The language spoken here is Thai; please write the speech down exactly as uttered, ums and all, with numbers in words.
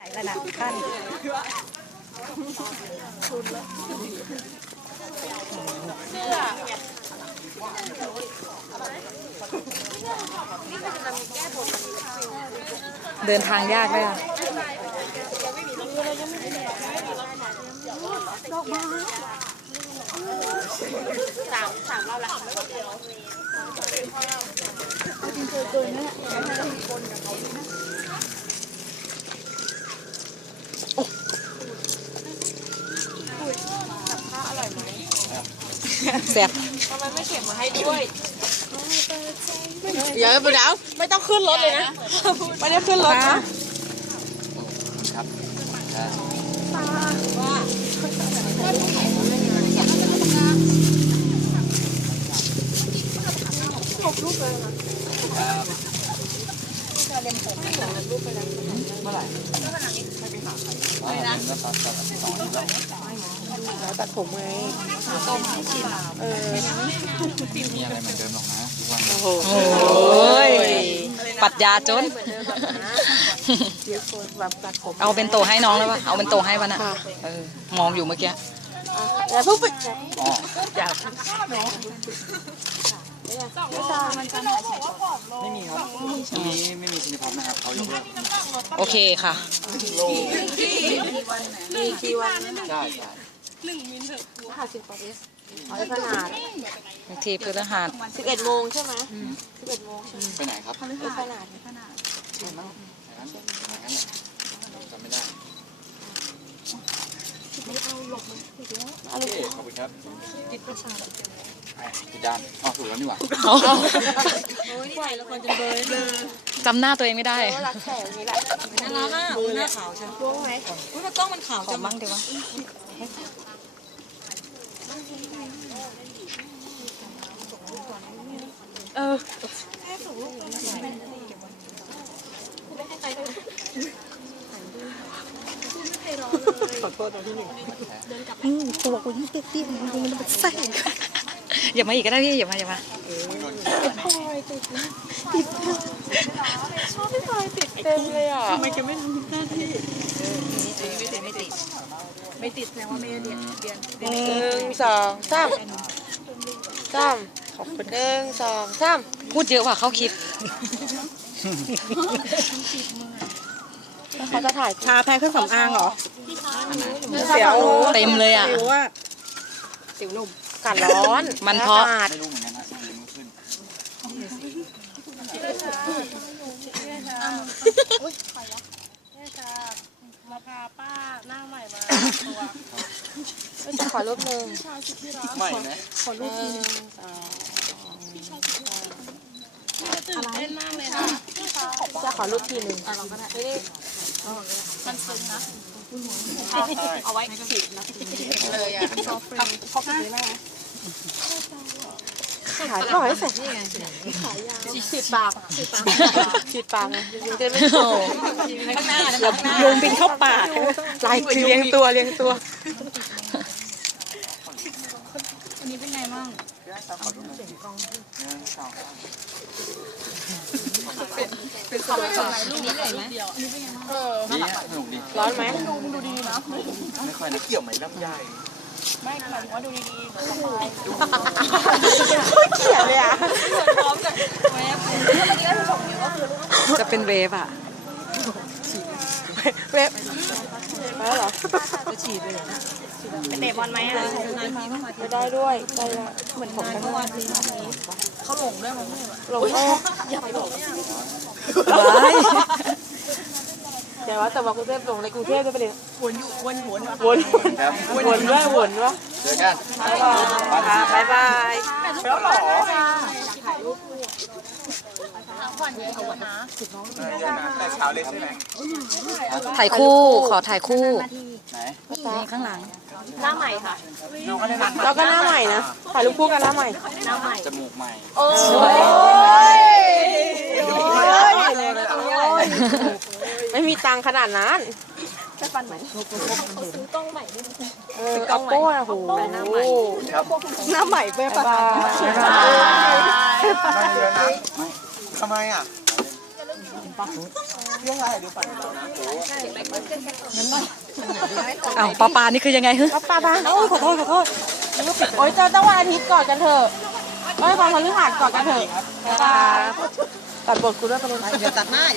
ระดับขั้นเดินทางยากเลยอ่ะสามสามเราละแซ่บทำไมไม่เก็บมาให้ด้วยเดี๋ยวไปแล้วไม่ต้องขึ้นรถเลยนะไม่ได้ขึ้นรถนะครับขอบรูปเลยนะเมื่อไหร่ไม่นะตัดผมไงต้มฉีดเออมีอะไรเหมือนเดิมหรอกนะทุกวันโอ้โหปัดยาจนเอาเป็นโตให้น้องแล้วป่ะเอาเป็นโตให้ป่ะน่ะเออมองอยู่เมื่อกี้แล้วทุกปิดอยากไม่มีครับช่วงนี้ไม่มีซินิพ็อปนะครับเขายกเลิกโอเคค่ะมีกี่วันใช่ใช่หนึ่งมิลเถอะห้าสิบกว่าเอสเอาไปขนาดบางทีพฤหัสสิบเอ็ดโมงใช่ไหมสิบเอ็ดโมงไปไหนครับไปขนาดไปขนาดใช่มั้งอย่างนั้นอย่างนั้นจำไม่ได้เอาหลบมันติดแล้วโอเคขอบคุณครับติดประชาติดด้านอ๋อถูกแล้วนี่หว่าโอ้ยนี่ไหวแล้วคนจะเบยเลยจำหน้าตัวเองไม่ได้รักแขกนี้แหละน่ารักอ่ะหน้าขาวใช่ไหมรู้ไหมอุ้ยมันต้องมันขาวจะมั่งเดี๋ยววะเออขอโทษตรงที่หนึ่งอืมตัวกูยิ่งเตี้ยๆมันมันแซ่บอย่ามาอีกก็ได้พี่อย่ามาอย่ามาพลอยติดติดชอบพี่พลอยติดเต็มเลยอ่ะทำไมแกไม่ทำหน้าที่ไม่ติดไม่ติดไม่ติดแสดงว่าไม่เรียนเรียนหนึ่งสองสามสามขอบคุณหนึ่งสองสามพูดเยอะกว่าเขาคิดเขาจะถ่ายชาแพ้เครื่องสำอางเหรอเสียวเต็มเลยอ่ะสิวหนุ่มกัดร้อนมันเพราะไม่รู้เหมือนกันนะยังไม่ขึ้นมาพาป้าหน้าใหม่มาตัวจะขอรูปหนึ่งไม่ไหมขอรูปทีนึงตื่นเต้นมากเลยนะจะขอรูปทีหนึ่งมันซึ้งนะเอาไว้ฉีดนะเลยอ่ะพอฉีดได้ไหมขายก็ให้ใส่นี่ไงขายยาวฉีดปากฉีดปากฉีดปากไงจะไม่โอ้ข้างหน้าแล้วโยงบินเข้าปากลายเลี้ยงตัวเลี้ยงตัวอันนี้เป็นไงบ้างเป็นสมัยไหนรูปนี้เลยไหมอันนี้เป็นไงบ้างเออดีสนุกดีร้อนไหมดูดูดีนะไม่ค่อยนะเกี่ยวไหมลำไยไม่หมายถึงว่าดูดีๆสบายเขียนเลยอ่ะพร้อมกับเวฟเมื่อกี้ก็คือสองนิ้วก็คือจะเป็นเวฟอ่ะเวฟแล้วเหรอจะฉีดเลยนะไปเตะบอลไหมอ่ะไม่ได้ด้วยได้ละเหมือนผมกันเมื่อวานนี้เขาหลงด้วยมั้งหลงอย่าไปหลงเดี๋ยวว่าแต่ว่ากรุงเทพหลงในกรุงเทพจะไปเลยวนอยู่วนวนวนวนด้วยวนวะเจอกันบายบายแล้วหรอถ่ายรูปผ่อนเยอะกว่านะแต่เช้าเลยใช่ไหมถ่ายคู่ขอถ่ายคู่ไหนนี่ข้างหลังหน้าใหม่ค่ะเราก็หน้าใหม่นะถ่ายรูปคู่กันหน้าใหม่หน้าใหม่จมูกใหม่โอ้ยไม่มีตังขนาดนั้นแค่ฟันใหม่ซื้อกล้องใหม่เออเอาโป้อะโหหน้าใหม่หน้าใหม่เป๊ะปะไม่เยอะนะทำไมอ่ะปะเรื่องอะไรดูฝันอ้าวปลาปลานี่คือยังไงฮึป้าป้าป้าโอ้ยขอโทษขอโทษโอ้ยเจอตั้งวันอาทิตย์กอดกันเถอะโอ้ยวันพฤหัสกอดกันเถอะตัดบทกูด้วยกันเลยเดี๋ยวตัดหน้า